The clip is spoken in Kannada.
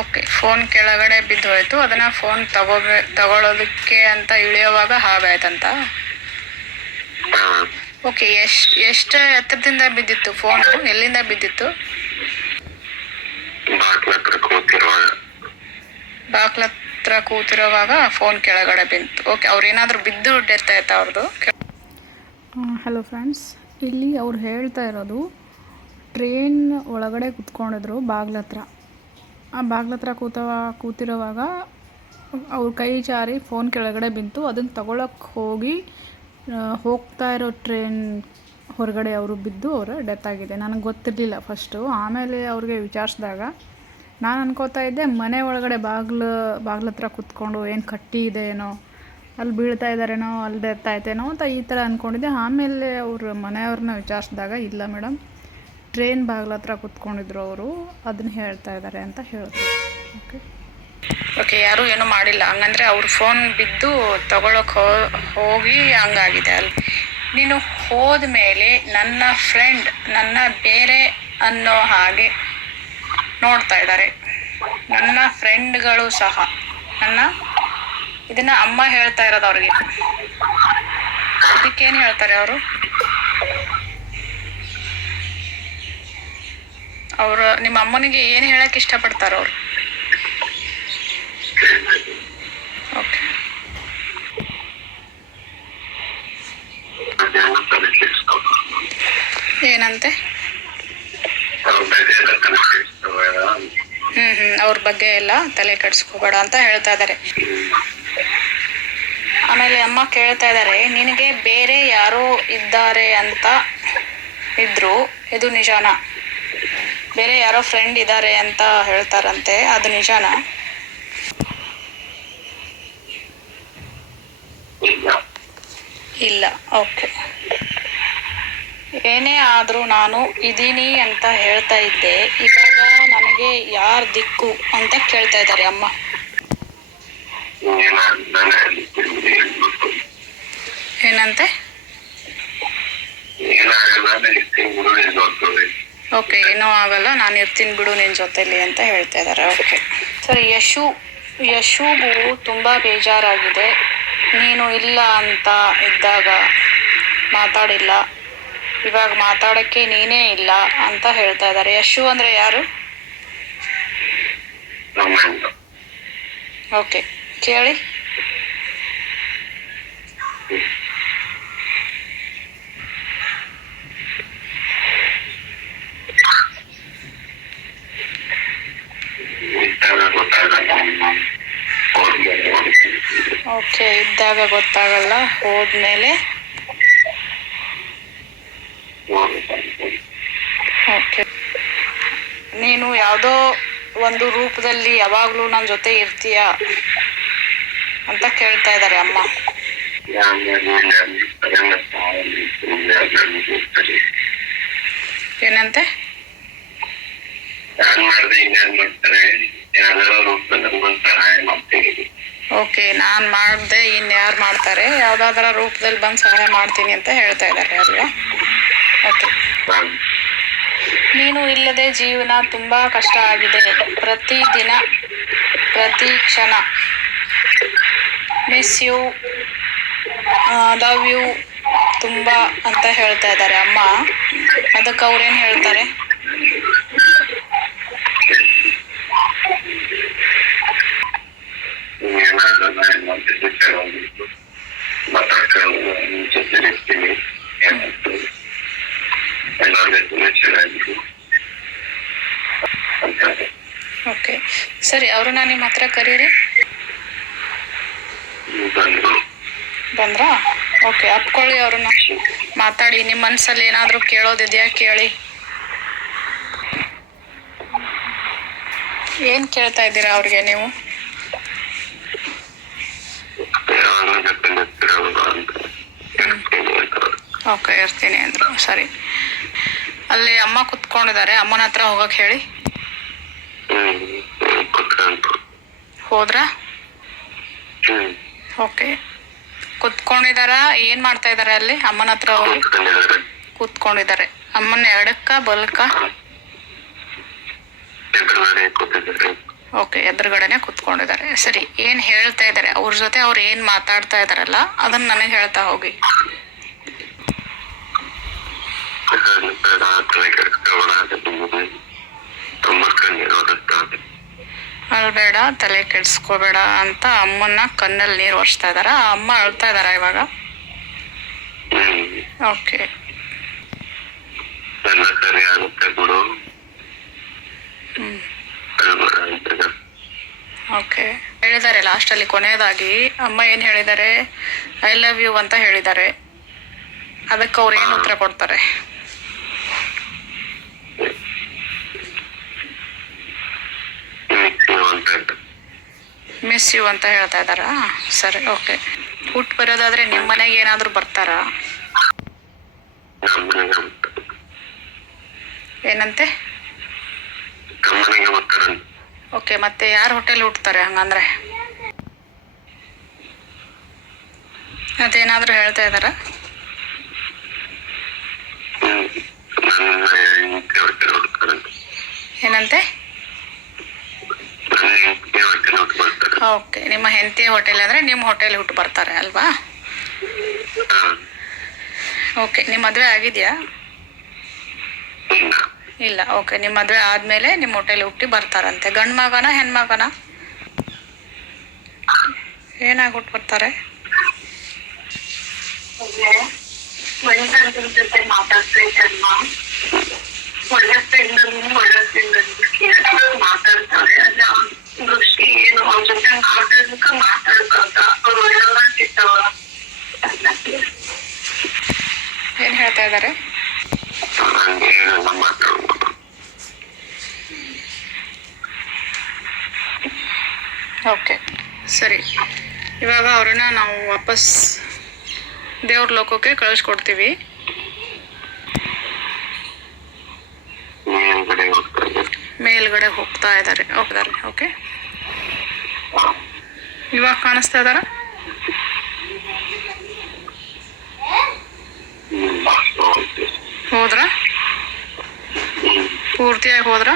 ಓಕೆ, ಫೋನ್ ಕೆಳಗಡೆ ಬಿದ್ದು ಹೋಯ್ತು, ಅದನ್ನ ಫೋನ್ ತಗೊಳ್ಳೋದಕ್ಕೆ ಅಂತ ಇಳಿಯುವಾಗ ಹಾಗಾಯ್ತಂತ. ಓಕೆ, ಎಷ್ಟು ಎತ್ತರದಿಂದ ಬಿದ್ದಿತ್ತು ಫೋನ್? ಎಲ್ಲಿಂದ ಬಿದ್ದಿತ್ತು? ಬಾಕ್ಲತ್ರ ಕೂತಿರುವಾಗ ಫೋನ್ ಕೆಳಗಡೆ ಬಿತ್ತು. ಓಕೆ, ಅವ್ರೇನಾದರೂ ಬಿದ್ದು ಡೆತ್ ಆಯ್ತಾ ಅವ್ರದ್ದು? ಹಲೋ ಫ್ರೆಂಡ್ಸ್, ಇಲ್ಲಿ ಅವ್ರು ಹೇಳ್ತಾ ಇರೋದು ಟ್ರೈನ್ ಒಳಗಡೆ ಕೂತ್ಕೊಂಡಿದ್ರು ಬಾಗ್ಲತ್ರ. ಆ ಬಾಗ್ಲತ್ರ ಕೂತಿರೋವಾಗ ಅವ್ರ ಕೈ ಜಾರಿ ಫೋನ್ ಕೆಳಗಡೆ ಬಿತ್ತು. ಅದನ್ನು ತಗೊಳಕ್ಕೆ ಹೋಗ್ತಾ ಇರೋ ಟ್ರೈನ್ ಹೊರಗಡೆ ಅವರು ಬಿದ್ದು ಅವರ ಡೆತ್ ಆಗಿದೆ. ನನಗೆ ಗೊತ್ತಿರಲಿಲ್ಲ ಫಸ್ಟು. ಆಮೇಲೆ ಅವ್ರಿಗೆ ವಿಚಾರಿಸಿದಾಗ ನಾನು ಅನ್ಕೋತಾ ಇದ್ದೆ ಮನೆ ಒಳಗಡೆ ಬಾಗ್ಲತ್ರ ಕೂತ್ಕೊಂಡು ಏನು ಕಟ್ಟಿ ಇದೆ ಏನೋ, ಅಲ್ಲಿ ಬೀಳ್ತಾ ಇದ್ದಾರೇನೋ, ಅಲ್ಲಿ ಡೆತ್ ಆಯ್ತೇನೋ ಅಂತ ಈ ಥರ ಅಂದ್ಕೊಂಡಿದ್ದೆ. ಆಮೇಲೆ ಅವ್ರ ಮನೆಯವ್ರನ್ನ ವಿಚಾರಿಸಿದಾಗ ಇಲ್ಲ ಮೇಡಮ್, ಟ್ರೈನ್ ಬಾಗ್ಲತ್ರ ಕೂತ್ಕೊಂಡಿದ್ರು ಅವರು, ಅದನ್ನ ಹೇಳ್ತಾ ಇದ್ದಾರೆ ಅಂತ ಹೇಳಿದ್ರು. ಓಕೆ, ಯಾರೂ ಏನೂ ಮಾಡಿಲ್ಲ ಹಂಗಂದ್ರೆ ಅವ್ರ ಫೋನ್ ಬಿದ್ದು ತಗೊಳಕ್ಕೆ ಹೋಗಿ ಹಂಗಾಗಿದೆ ಅಲ್ಲಿ. ನೀನು ಹೋದ ಮೇಲೆ ನನ್ನ ಫ್ರೆಂಡ್ ನನ್ನ ಬೇರೆ ಅನ್ನೋ ಹಾಗೆ ನೋಡ್ತಾ ಇದ್ದಾರೆ. ನನ್ನ ಫ್ರೆಂಡ್ಗಳು ಸಹ ಇದನ್ನ ಅಮ್ಮ ಹೇಳ್ತಾ ಇರೋದು ಅವ್ರಿಗೆ. ಇದಕ್ಕೇನು ಹೇಳ್ತಾರೆ ಅವರು ನಿಮ್ಮ ಅಮ್ಮನಿಗೆ ಏನು ಹೇಳಕ್ಕೆ ಇಷ್ಟಪಡ್ತಾರ ಅವರು? ಓಕೆ, ಏನಂತೆ? ಅವ್ರ ಬಗ್ಗೆ ಎಲ್ಲ ತಲೆ ಕೆಡಿಸ್ಕೋಬೇಡ ಅಂತ ಹೇಳ್ತಾ ಇದ್ದಾರೆ. ಆಮೇಲೆ ಅಮ್ಮ ಕೇಳ್ತಾ ಇದ್ದಾರೆ, ನಿನಗೆ ಬೇರೆ ಯಾರೋ ಇದ್ದಾರೆ ಅಂತ ಇದ್ರು, ಇದು ನಿಜಾನಾ? ಬೇರೆ ಯಾರೋ ಫ್ರೆಂಡ್ ಇದ್ದಾರೆ ಅಂತ ಹೇಳ್ತಾರಂತೆ, ಅದು ನಿಜಾನಾ? ಇಲ್ಲ. ಓಕೆ, ಏನೇ ಆದರೂ ನಾನು ಇದ್ದೀನಿ ಅಂತ ಹೇಳ್ತಾ ಇದ್ದೆ, ಇವಾಗ ನನಗೆ ಯಾರು ದಿಕ್ಕು ಅಂತ ಕೇಳ್ತಾ ಇದ್ದಾರೆ ಅಮ್ಮ. ಏನಂತೆ? ಓಕೆ, ಏನೂ ಆಗಲ್ಲ, ನಾನು ಇರ್ತೀನಿ ಬಿಡು ನಿನ್ನ ಜೊತೆಲಿ ಅಂತ ಹೇಳ್ತಾ ಇದ್ದಾರೆ. ಓಕೆ ಸರಿ. ಯಶುಗೂ ತುಂಬ ಬೇಜಾರಾಗಿದೆ. ನೀನು ಇಲ್ಲ ಅಂತ ಇದ್ದಾಗ ಮಾತಾಡಿಲ್ಲ, ಇವಾಗ ಮಾತಾಡೋಕ್ಕೆ ನೀನೇ ಇಲ್ಲ ಅಂತ ಹೇಳ್ತಾ ಇದ್ದಾರೆ. ಯಶು ಅಂದರೆ ಯಾರು? ಓಕೆ, ಕೇಳಿ. ಓಕೆ, ಇದ್ದಾಗ ಗೊತ್ತಾಗಲ್ಲ, ಹೋದ್ಮೇಲೆ. ಓಕೆ, ನೀನು ಯಾವುದೋ ಒಂದು ರೂಪದಲ್ಲಿ ಯಾವಾಗಲೂ ನನ್ನ ಜೊತೆ ಇರ್ತೀಯ ಅಂತ ಕೇಳ್ತಾ ಇದ್ದಾರೆ ಅಮ್ಮ. ಏನಂತೆ? ಓಕೆ, ನಾನು ಮಾಡಿದೆ, ಇನ್ಯಾರು ಮಾಡ್ತಾರೆ, ಯಾವುದಾದ್ರೂ ರೂಪದಲ್ಲಿ ಬಂದು ಸಹಾಯ ಮಾಡ್ತೀನಿ ಅಂತ ಹೇಳ್ತಾ ಇದ್ದಾರೆ ಅಲ್ವಾ? ಓಕೆ, ನೀನು ಇಲ್ಲದೆ ಜೀವನ ತುಂಬ ಕಷ್ಟ ಆಗಿದೆ. ಪ್ರತಿದಿನ ಪ್ರತಿ ಕ್ಷಣ ಮಿಸ್ ಯು, ಲವ್ ಯು ತುಂಬ ಅಂತ ಹೇಳ್ತಾ ಇದ್ದಾರೆ ಅಮ್ಮ. ಅದಕ್ಕೆ ಅವ್ರೇನು ಹೇಳ್ತಾರೆ? ಓಕೆ ಸರಿ, ಅವ್ರನ್ನ ನಿಮ್ಮ ಹತ್ರ ಕರೀರಿ. ಬಂದ್ರಾ? ಓಕೆ, ಅಪ್ಕೊಳ್ಳಿ ಅವ್ರನ್ನ, ಮಾತಾಡಿ. ನಿಮ್ಮ ಮನಸ್ಸಲ್ಲಿ ಏನಾದರೂ ಕೇಳೋದಿದೆಯಾ ಕೇಳಿ. ಏನು ಕೇಳ್ತಾ ಇದ್ದೀರಾ ಅವ್ರಿಗೆ ನೀವು? ಓಕೆ, ಇರ್ತೀನಿ ಅಂದರು. ಸರಿ, ಅಲ್ಲಿ ಅಮ್ಮ ಕುತ್ಕೊಂಡಿದ್ದಾರೆ, ಅಮ್ಮನ ಹತ್ರ ಹೋಗಕ್ಕೆ ಹೇಳಿ. ಹೋದ್ರಾ? ಓಕೆ, ಕುತ್ಕೊಂಡಿದಾರ? ಏನ್ ಮಾಡ್ತಾ ಇದಾರೆ ಅಲ್ಲಿ? ಅಮ್ಮನ ಹತ್ರ ಹೋಗಿ ಕೂತ್ಕೊಂಡಿದ್ದಾರೆ. ಅಮ್ಮನ ಎಡಕ್ಕ ಬಲ್ಕ? ಎದುರುಗಡೆ ಕೂತಿದ್ದಾರೆ. ಓಕೆ, ಎದುರುಗಡೆನೆ ಕೂತ್ಕೊಂಡಿದ್ದಾರೆ. ಸರಿ, ಏನು ಹೇಳ್ತಾ ಇದ್ದಾರೆ ಅವ್ರ ಜೊತೆ? ಅವ್ರು ಏನು ಮಾತಾಡ್ತಾ ಇದ್ದಾರಲ್ಲ ಅದನ್ನು ನನಗೆ ಹೇಳ್ತಾ ಹೋಗಿ. ಬೇಡ, ತಲೆ ಕೆಡಿಸ್ಕೋಬೇಡ, ತುಂಬಾ ಕಣ್ಣೀರು ಓಡುತ್ತಾರೆ. ಅಳ್ಬೇಡ, ತಲೆ ಕೆಡಿಸ್ಕೋಬೇಡ ಅಂತ ಅಮ್ಮನ್ನ ಕಣ್ಣಲ್ಲಿ ನೀರು ಒರೆಸ್ತಾ ಇದ್ದಾರ. ಅಮ್ಮ ಅಳ್ತಾ ಇದ್ದಾರ ಇವಾಗ? ಓಕೆ, ಎಲ್ಲ ಸರಿ ಆಗುತ್ತೆ ಬಿಡು. ಓಕೆ. ಹೇಳಿದ್ದಾರೆ ಲಾಸ್ಟಲ್ಲಿ ಕೊನೆಯದಾಗಿ ಅಮ್ಮ ಏನು ಹೇಳಿದ್ದಾರೆ? ಐ ಲವ್ ಯು ಅಂತ ಹೇಳಿದ್ದಾರೆ. ಅದಕ್ಕೆ ಅವ್ರು ಏನು ಉತ್ತರ ಕೊಡ್ತಾರೆ? ಮಿಸ್ ಯು ಅಂತ ಹೇಳ್ತಾ ಇದ್ದಾರಾ? ಸರಿ, ಓಕೆ. ಹುಟ್ಟು ಬರೋದಾದ್ರೆ ನಿಮ್ಮ ಮನೆಗೆ ಏನಾದರೂ ಬರ್ತಾರಾ? ಏನಂತೆ? ಓಕೆ, ಮತ್ತೆ ಯಾರು ಹೋಟೆಲ್ ಹುಟ್ತಾರೆ ಹಂಗಂದ್ರೆ? ಅದೇನಾದರೂ ಹೇಳ್ತಾ ಇದ್ದಾರಾ? ಏನಂತೆ? ಓಕೆ, ನಿಮ್ಮ ಹೆಂಡತಿ ಹೋಟೆಲ್ ಅಂದರೆ ನಿಮ್ಮ ಹೋಟೆಲ್ ಹುಟ್ಟು ಬರ್ತಾರೆ ಅಲ್ವಾ? ಓಕೆ, ನಿಮ್ಮ ಮದುವೆ ಆಗಿದೆಯಾ? ಇಲ್ಲ. ಓಕೆ, ನಿಮ್ಮ ಮದುವೆ ಆದಮೇಲೆ ನಿಮ್ಮ ಹೋಟೆಲ್ ಹುಟ್ಟಿ ಬರ್ತಾರಂತೆ. ಗಂಡು ಮಗನ ಹೆಣ್ಮಗನ? ಏನಾಗಿ ಹುಟ್ಟು ಬರ್ತಾರೆ? ಏನು ಹೇಳ್ತಾ ಇದ್ದಾರೆ? ಓಕೆ, ಸರಿ. ಇವಾಗ ಅವ್ರನ್ನ ನಾವು ವಾಪಸ್ ದೇವ್ರ ಲೋಕಕ್ಕೆ ಕಳಿಸ್ಕೊಡ್ತೀವಿ. ಮೇಲ್ಗಡೆ ಹೋಗ್ತಾ ಇದ್ದಾರೆ. ಓಕೆ, ಇವಾಗ ಕಾಣಿಸ್ತಾ ಇದ್ದಾರ? ಹೋದ್ರ? ಪೂರ್ತಿಯಾಗಿ ಹೋದ್ರ?